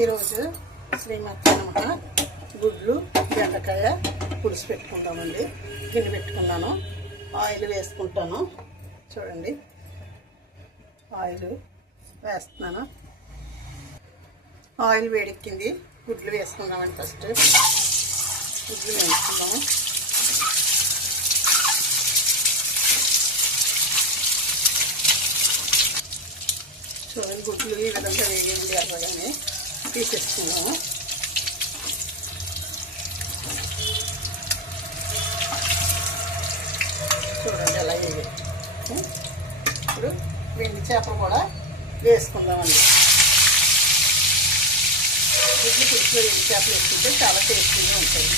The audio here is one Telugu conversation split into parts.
ఈరోజు శ్రీమతి నమః గుడ్లు బెండకాయ పులుసు పెట్టుకుందామండి. గిన్నె పెట్టుకున్నాను, ఆయిల్ వేసుకుంటాను. చూడండి, ఆయిల్ వేస్తున్నాను. ఆయిల్ వేడెక్కింది, గుడ్లు వేసుకుందామండి. ఫస్ట్ గుడ్లు వేసుకుందాము. చూడండి, గుడ్లు ఈ విధంగా వేయండి, ఎర్రగానే తీసేసుకున్నాము. చూడండి ఎలా వేయాలి. ఇప్పుడు వెండి చేపలు కూడా వేసుకుందామండి. గుడ్లు పులుసులో వెండి చేపలు వేసుకుంటే చాలా టేస్టీగా ఉంటాయి.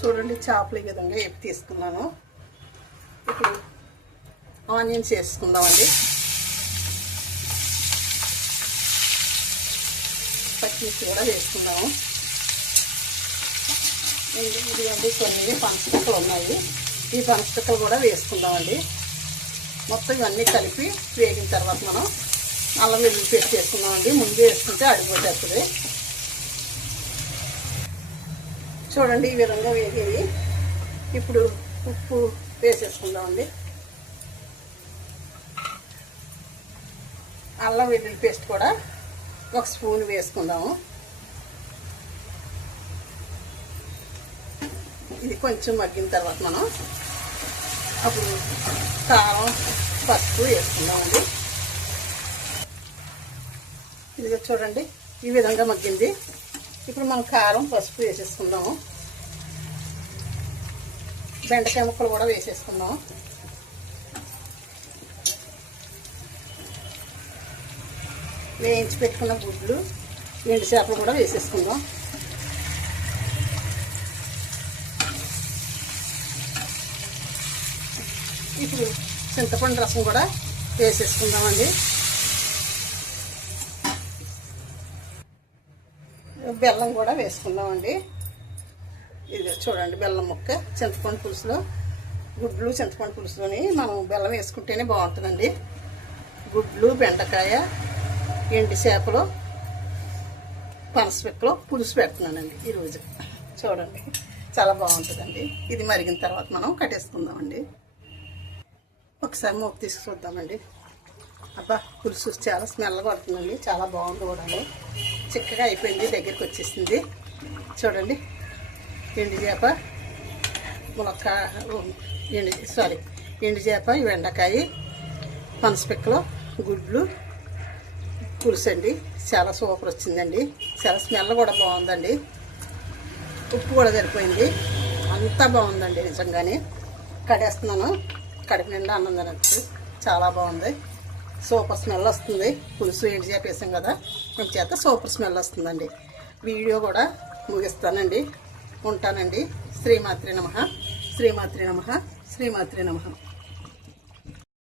చూడండి, చేపలు ఈ విధంగా వేపి తీసుకున్నాను. ఇప్పుడు ఆనియన్స్ వేసుకుందామండి. పచ్చిమిర్చి కూడా వేసుకుందాము. ఇదిగోండి, కొన్ని పనసపిక్కలు ఉన్నాయి, ఈ పనసపిక్కలు కూడా వేసుకుందామండి. మొత్తం ఇవన్నీ కలిపి వేగిన తర్వాత మనం అల్లం వెల్లుల్లి పేస్ట్ వేసుకుందామండి. ముందు వేసుకుంటే అడిగిపోతుంది. చూడండి, ఈ విధంగా వేగేవి. ఇప్పుడు ఉప్పు వేసేసుకుందామండి. అల్లం వెల్లుల్లి పేస్ట్ కూడా 1 స్పూన్ వేసుకుందాము. ఇది కొంచెం మగ్గిన తర్వాత మనం అప్పుడు కారం, పసుపు వేసుకుందామండి. ఇదిగో చూడండి, ఈ విధంగా మగ్గింది. ఇప్పుడు మనం కారం, పసుపు వేసేసుకుందాము. బెండకాయ ముక్కలు కూడా వేసేసుకుందాము. వేయించి పెట్టుకున్న గుడ్లు, ఎండు చేపలు కూడా వేసేసుకుందాం. ఇప్పుడు చింతపండు రసం కూడా వేసేసుకుందామండి. బెల్లం కూడా వేసుకుందామండి. ఇది చూడండి, బెల్లం ముక్క. చింతపండు పులుసులో గుడ్లు, చింతపండు పులుసులోని మనం బెల్లం వేసుకుంటేనే బాగుంటుందండి. గుడ్లు, బెండకాయ, ఎండు చేపలు, పనసపిక్కలు పులుసు పెడుతున్నానండి ఈరోజు. చూడండి, చాలా బాగుంటుందండి. ఇది మరిగిన తర్వాత మనం కట్టేసుకుందామండి. ఒకసారి మూత తీసి చూద్దామండి. అబ్బా, పులుసు చాలా స్మెల్గా పడుతుందండి. చాలా బాగుంది కూడా. చిక్కగా అయిపోయింది, దగ్గరికి వచ్చేసింది. చూడండి, ఎండు చేప, ములక్కాయ, ఎండు చేప, బెండకాయ, పనసపిక్కలు, గుడ్లు పులుసు అండి. చాలా సూపర్ వచ్చిందండి. చాలా స్మెల్ కూడా బాగుందండి. ఉప్పు కూడా సరిపోయింది. అంతా బాగుందండి నిజంగానే. కడేస్తున్నాను, కడుపు నిండా అన్నం తినచ్చు. చాలా బాగుంది. సూపర్ స్మెల్ వస్తుంది. పులుసు ఎండు చేప వేసాం కదా, కొంచెం చేత సూపర్ స్మెల్ వస్తుందండి. వీడియో కూడా ముగిస్తానండి. ఉంటానండి. శ్రీమాత్రే నమః, శ్రీమాత్రే నమః, శ్రీమాత్రే నమః.